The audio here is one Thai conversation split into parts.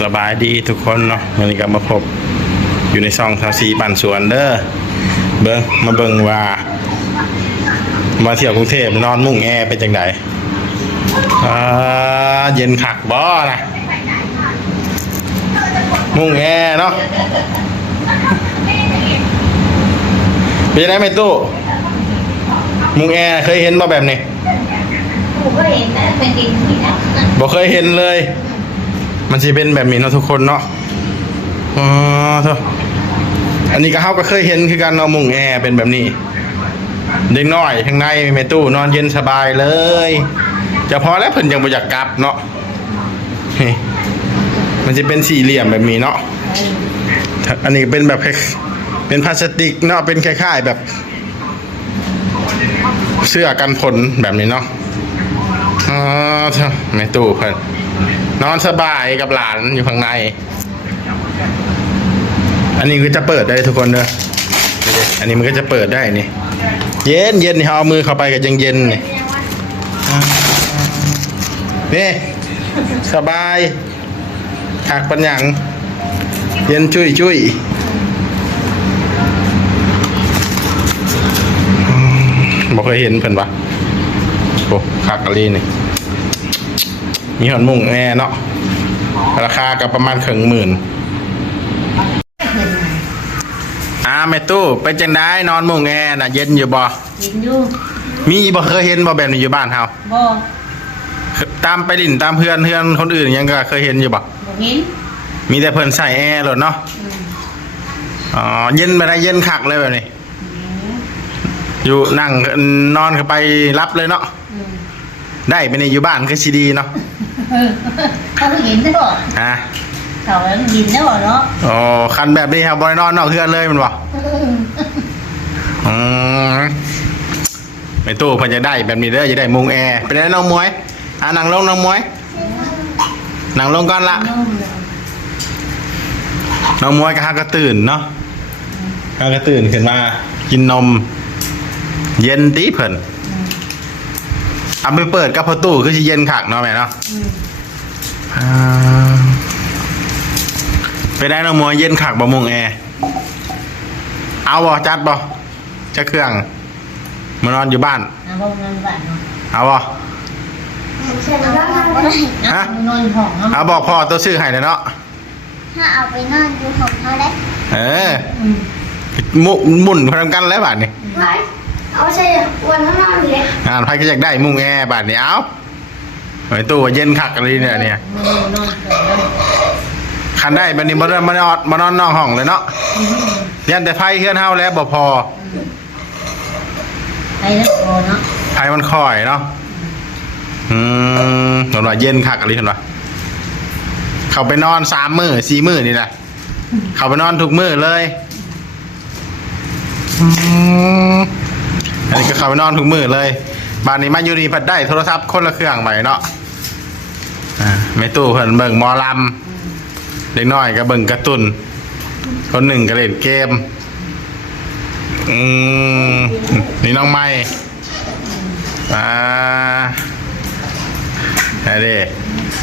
สบายดีทุกคนเนาะวันนี้ก็มาพบอยู่ในซองทาสีปั่นสวนเด้อเบิ่งว่ามาเที่ยวกรุงเทพนอนมุ้งแอร์เป็นจังไดเย็นคักบ่นะมุ้งแอร์เนาะเป็นจังได๋แม่ตู้มุ้งแอร์เคยเห็นบ่แบบนี้ผมก็เห็นนะเป็นดินนี่นะบ่เคยเห็นเลยมันจะเป็นแบบนี้เนาะทุกคนเนาะเถอะอันนี้ก็เขาก็เคยเห็นคือกันเนาะมุ้งแอร์เป็นแบบนี้เด็กน้อยข้างในแม่ตู้นอนเย็นสบายเลยจะพอแล้วเพิ่นยังบ่อยากกลับเนาะมันจะเป็นสี่เหลี่ยมแบบนี้เนาะอันนี้เป็นแบบเป็นพลาสติกเนาะเป็นคล้ายๆแบบเสื้อกันฝนแบบนี้เนาะเถอะแม่ตู้เพิ่นนอนสบายกับหลานอยู่ข้างในอันนี้ก็จะเปิดได้ทุกคนเนอะอันนี้มันก็จะเปิดได้นี่เย็นนี่เอามือเข้าไปก็ยังเย็นนี่สบายหักปัญญังเย็นจุ้ยบอกเคยเห็นเพิ่นปะโอ้คักกะลีนี่มีหอนมุ้งแอร์เนาะราคาก็ประมาณ1,000,000แม่ตู้ไปจังได้นอนมุ้งแอร์น่ะเย็นอยู่บ่เห็นอยู่มีบ่เคยเห็นบ่แบบนี้อยู่บ้านเฮาบ่ตามไปดินตามเพื่อนคนอื่นยังก็เคยเห็นอยู่บ่เห็นมีแต่เพิ่นใส่แอร์โลดเนาะเย็นไปได้เย็นคักเลยแบบนี้อยู่นั่งนอนเข้าไปรับเลยเนาะได้ไปในอยู่บ้านก็สิดีเนาะเขาเห็นได้บ่เขายินได้บ่เนาะคันแบบนี้ครับบ่ได้นอนนอกเฮือนเลยมันบ่ไม่ตู้เพิ่นจะได้แบบนี้เด้อจะได้มุงแอร์เป็นได้น้องมวยนั่งลงน้องมวยนั่งลงก่อนละน้องมวยก็ตื่นเนาะก็ตื่นขึ้นมากินนมเย็นตีเพิ่นเอาไปเปิดกับประตูคือสิเย็นคักเนาะแม่เนาะไปได้น้องมวยเย็นคักบ่มุงแอร์เอาบ่จัดบ่จะเครื่องมานอนอยู่บ้านเอาบ่ฮะเอาบอกพ่อตัวซื้อให้เลยเนาะถ้าเอาไปนอนอยู่ของเขาได้หมุนพร้อมกันแล้วบาทนี่เอาใช่วันข้างนอกเลยไพ่ก็อยากได้มุ้งแอร์บาทนี่เอาไอ้ตู้เย็นคักอะไรเนี่ยคันได้บันนี้มานอนนอกห้องเลยเนาะยันแต่ไพ่เฮือนเฮาแล้วบ่พอไพ่แล้วพอเนาะไพ่มันคอยเนาะเห็นว่าเย็นคักอะไรเห็นว่าเขาไปนอน3 มื้อ 4 มื้อนี่แหละเขาไปนอนทุกมื้อเลยอันนี้ก็เขาไปนอนทุกมื้อเลยบ้านนี้มาอยู่ดีพัดได้โทรศัพท์คนละเครื่องใหม่เนาะไม่ตู้เพิ่นเบิ่งหมอลำเด็กน้อยก็เบิ่งการ์ตูนคนหนึ่งก็เล่นเกมนี่น้องไม้ไอ้เด้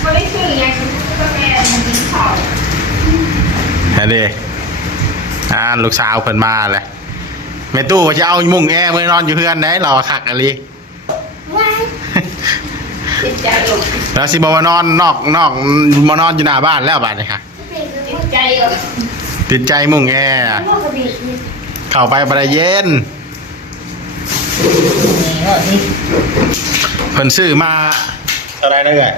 ไม่ได้ชื่อไงก็แม่มันกินข้าวไอ้เด้ลูกสาวเพิ่นมาเลยแม่ตู้จะเอามุ้งแอร์มานอนอยู่เพื่อนไหนเราคักอะไรแล้วสิบมานอนนอกมานอนอยู่หน้าบ้านแล้วบ้านนี่ค่ะติดใจมุ้งแอร์เข้าไปประเย็นเพิ่นซื้อมาอะไรนะเอ่ย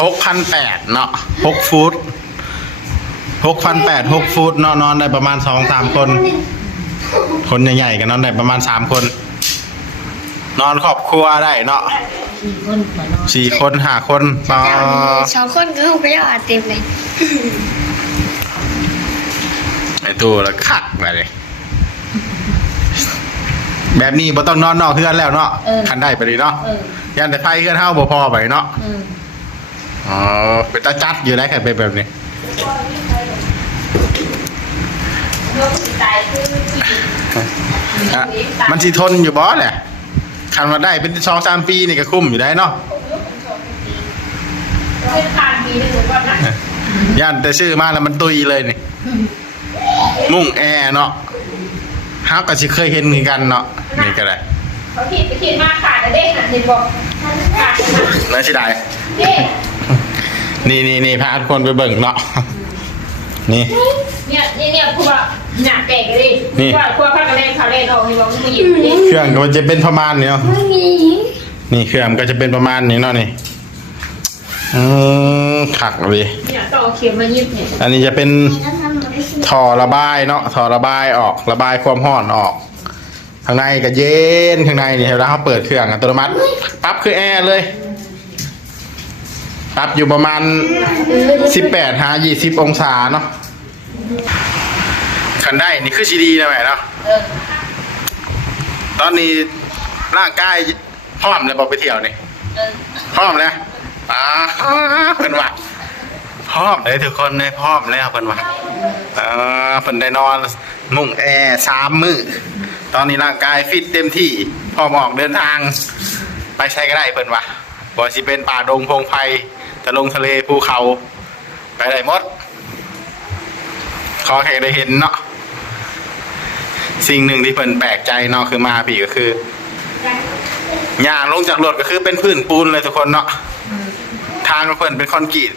6,800เนาะ6 ฟุต6,800 6 ฟุตนอนได้ประมาณ 2-3 คนใหญ่ๆกันนอนได้ประมาณ3 คนนอนครอบครัวได้เนาะ4 คน 5 คน2 คนก็คงไปเอาเต็มเลยไอ้ตัวละคักไปเลยแบบนี้บ่ต้องนอนนอกเฮือนแล้วเนาะคันได้ไปเลยเนาะยันแต่ไฟเฮือนเฮาบ่พอไปเนาะเป็นตาจัดอยู่ได้แค่เป็นแบบนี้มันสิทนอยู่บ่แหละคันมาได้เป็น2-3 ปีนี่ก็คุ้มอยู่ได้เนาะ เป็นผ่านปีหนึ่งก่อนนะ ย่านแต่ชื่อมาแล้วมันตุยเลยนี่มุ่งแอร์เนาะฮักก็สิเคยเห็นเหมือนกันเนาะนี่ก็ได้ เขาขีดไปขีดมาขาดอะเด้งอ่ะเห็นบอกขาดนะ แล้วสิได้ เด้ นี่พาทุกคนไปเบิ่งเนาะนี่ เนี่ยคือว่าหนักแตกเลย นี่ ว่าพักกระเล่นขาเล่นออกนี่บอกมึงหยิบนี่ เครื่องก็จะเป็นประมาณนี้เนาะ ไม่มี นี่เครื่องก็จะเป็นประมาณนี้เนาะนี่ขักเลย เนี่ยต่อเข็มมายิบเนี่ย อันนี้จะเป็น แล้วทำอะไรสิ ท่อระบายเนาะท่อระบายออกระบายความร้อนออกข้างในก็เย็นข้างในนี่เวลาเขาเปิดเครื่องอัตโนมัติปั๊บคือแอร์เลยปั๊บอยู่ประมาณ18 หา 20 องศาเนาะคันได้นี่คือชีดีนะแม่เนาะตอนนี้ร่างกายพร้อมเลยบอกไปเที่ยวนี่พร้อมแล้วเป็นว่าพร้อมเลยทุกคนเลยพร้อมแล้วเป็นว่าเป็นได้นอนมุ่งแอร์3 มื้อตอนนี้ร่างกายฟิตเต็มที่พร้อมออกเดินทางไปใช้ก็ได้เพิ่นว่าบ่สิเป็นป่าดงพงไพจะลงทะเลภูเขาไปได้หมดขอแค่ได้เห็นเนาะสิ่งหนึ่งที่เพิ่นแปลกใจเนาะคือมาพี่ก็คือย่างลงจากรถก็คือเป็นพื้นปูนเลยทุกคนเนาะทางของเพิ่นเป็นคอนกรีต